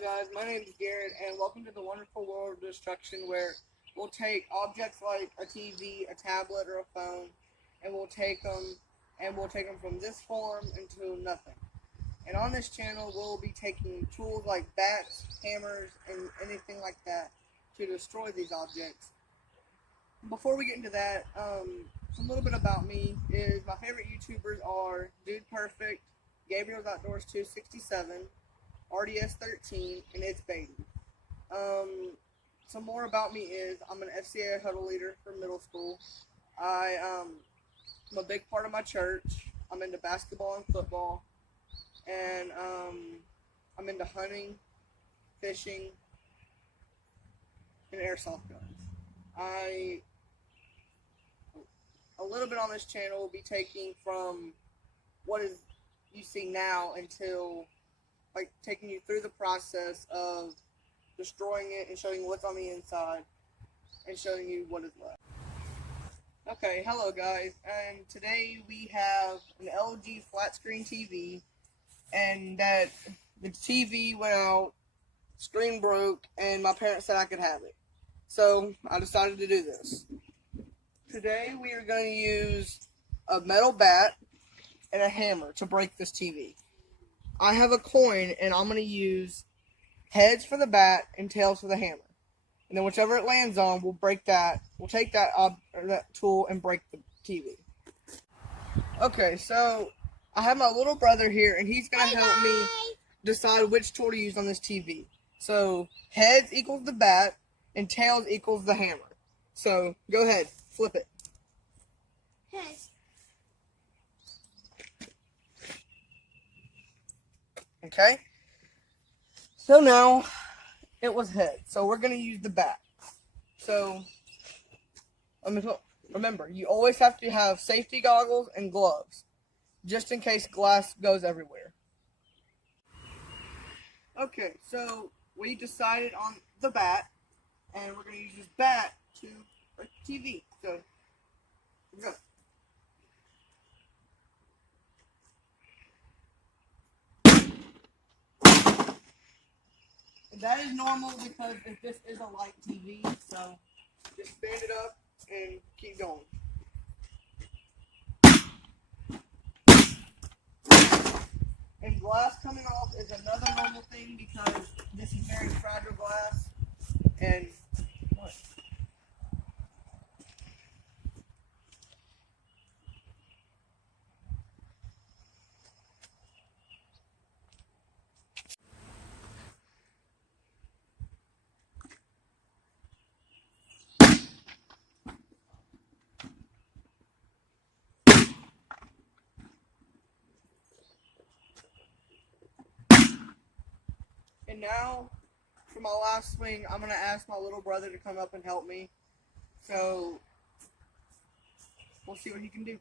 guys, my name is Garrett, and welcome to the wonderful world of destruction, where we'll take objects like a TV, a tablet, or a phone, and we'll take them from this form into nothing. And on this channel, we'll be taking tools like bats, hammers, and anything like that to destroy these objects. Before we get into that, a little bit about me is my favorite YouTubers are Dude Perfect, Gabriel's Outdoors 267, RDS13, and It's Baby. Some more about me is I'm an FCA huddle leader for middle school. I'm a big part of my church. I'm into basketball and football, and I'm into hunting, fishing, and airsoft guns. A little bit on this channel will be taking from what is you see now until taking you through the process of destroying it and showing you what's on the inside and showing you what is left. Okay, hello guys, and today we have an LG flat screen TV, and that the TV went out, screen broke, and my parents said I could have it. So I decided to do this. Today we are going to use a metal bat and a hammer to break this TV. I have a coin, and I'm going to use heads for the bat and tails for the hammer. And then whichever it lands on, we'll break that. We'll take that tool and break the TV. Okay, so I have my little brother here, and he's going to help me decide which tool to use on this TV. So heads equals the bat, and tails equals the hammer. So go ahead, flip it. Heads. Okay, so now it was head, so we're going to use the bat. So remember, you always have to have safety goggles and gloves, just in case glass goes everywhere. Okay, so we decided on the bat, and we're going to use this bat to break the TV. So, go. That is normal because this is a light TV, so just stand it up and keep going. And glass coming off is another normal thing because this is very fragile glass. And what? And now, for my last swing, I'm going to ask my little brother to come up and help me. So, we'll see what he can do.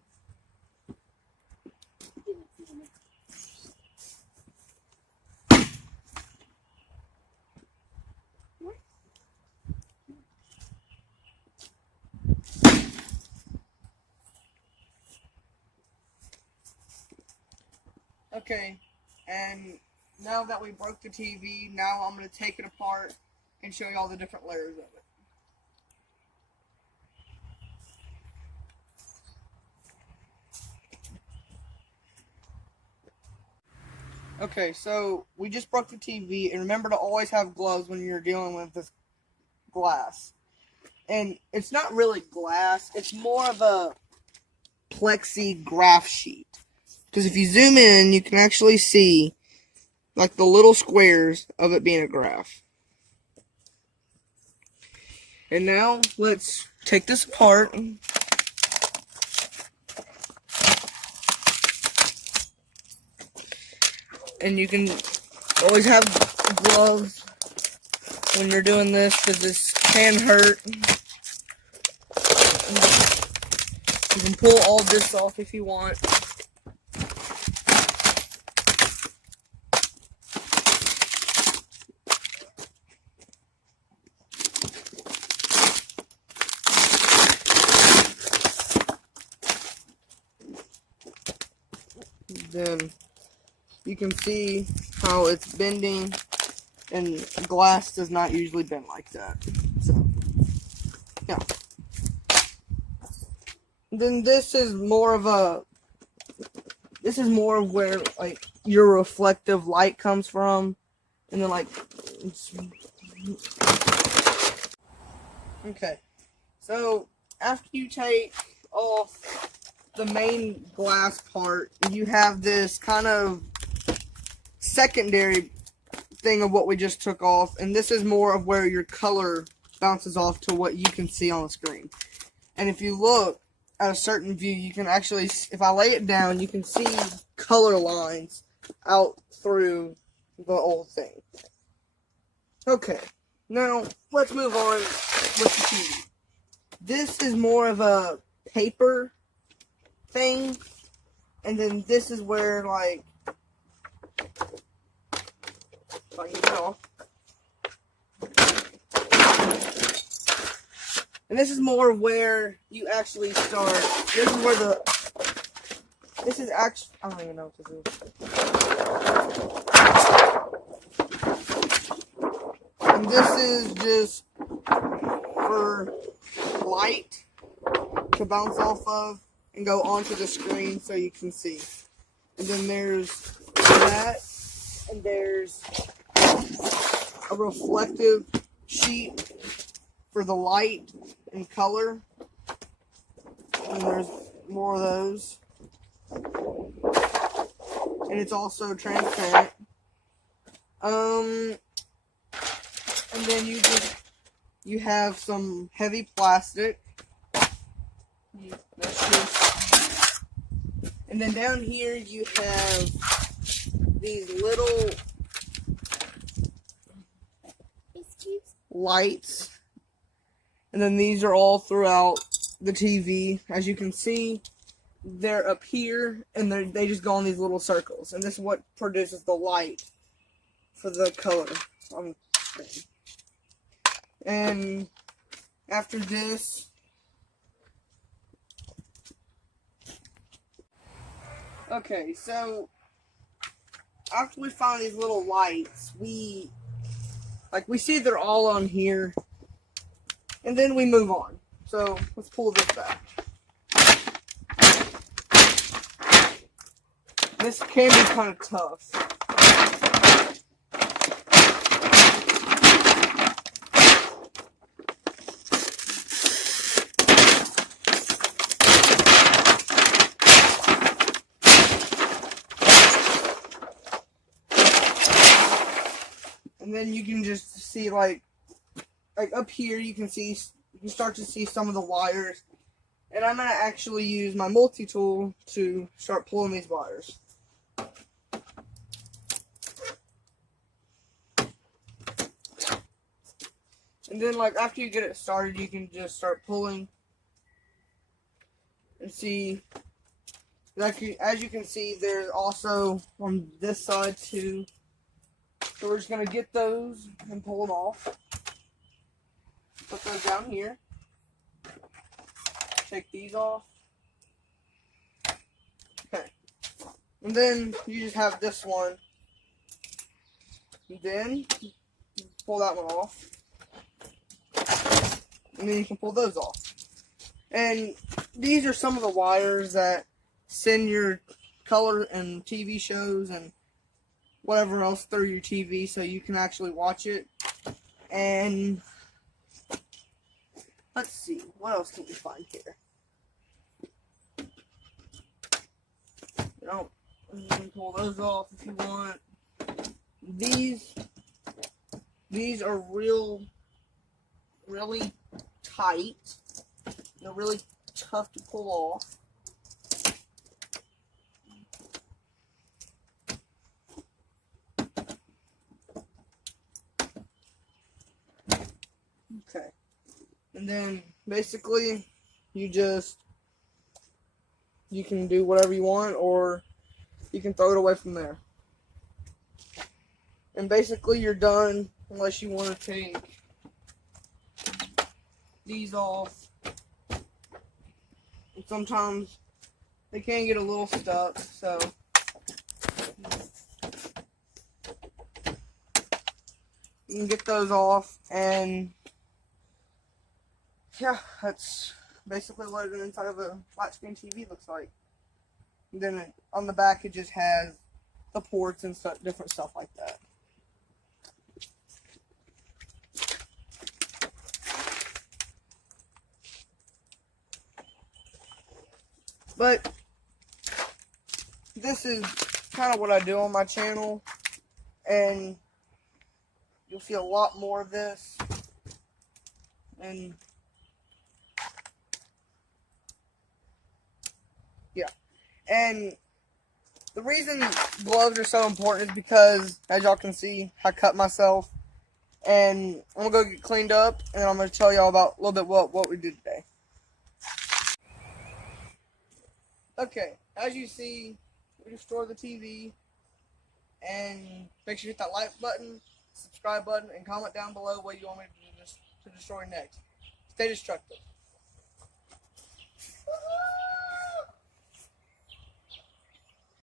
Okay, and now that we broke the TV, now I'm going to take it apart and show you all the different layers of it. Okay, so we just broke the TV, and remember to always have gloves when you're dealing with this glass. And it's not really glass, it's more of a plexiglass sheet. Because if you zoom in, you can actually see like the little squares of it being a graph. And now let's take this apart. And you can always have gloves when you're doing this because this can hurt. You can pull all this off if you want. Then you can see how it's bending And glass does not usually bend like that. So, yeah. Then this is more of where like your reflective light comes from. And then like okay. So after you take off the main glass part, you have this kind of secondary thing of what we just took off, and this is more of where your color bounces off to what you can see on the screen. And if you look at a certain view, you can actually, if I lay it down, you can see color lines out through the whole thing. Okay, now let's move on with the TV. This is more of a paper thing, and then this is where, like, if I can get it off. And this is more where you actually start. This is where this is actually, I don't even know what this is. And this is just for light to bounce off of and go onto the screen so you can see. And then there's that, and there's a reflective sheet for the light and color, and there's more of those, and it's also transparent. And then you have some heavy plastic. That's just, and then down here you have these little lights. And then these are all throughout the TV. As you can see, they're up here, and they just go on these little circles. And this is what produces the light for the color on the screen. And after this, okay, so after we find these little lights, we see they're all on here. And then we move on. So let's pull this back. This can be kind of tough. And then you can just see like up here, you can start to see some of the wires, and I'm going to actually use my multi-tool to start pulling these wires. And then like after you get it started, you can just start pulling and see, like as you can see, there's also on this side too. So we're just going to get those and pull them off. Put those down here. Take these off. Okay. And then you just have this one. And then pull that one off. And then you can pull those off. And these are some of the wires that send your color and TV shows and whatever else through your TV so you can actually watch it. And let's see, what else can we find here? You can pull those off if you want. These are really tight. They're really tough to pull off. Okay. And then basically you can do whatever you want, or you can throw it away from there. And basically you're done unless you want to take these off. And sometimes they can get a little stuck, so you can get those off, and yeah, that's basically what an inside of a flat screen TV looks like. And then on the back, it just has the ports and stuff, different stuff like that. But this is kind of what I do on my channel, and you'll see a lot more of this. And yeah, and the reason gloves are so important is because, as y'all can see, I cut myself, and I'm gonna go get cleaned up, and I'm gonna tell y'all about a little bit what we did today. Okay, as you see, we destroyed the TV, and make sure you hit that like button, subscribe button, and comment down below what you want me to destroy next. Stay destructive.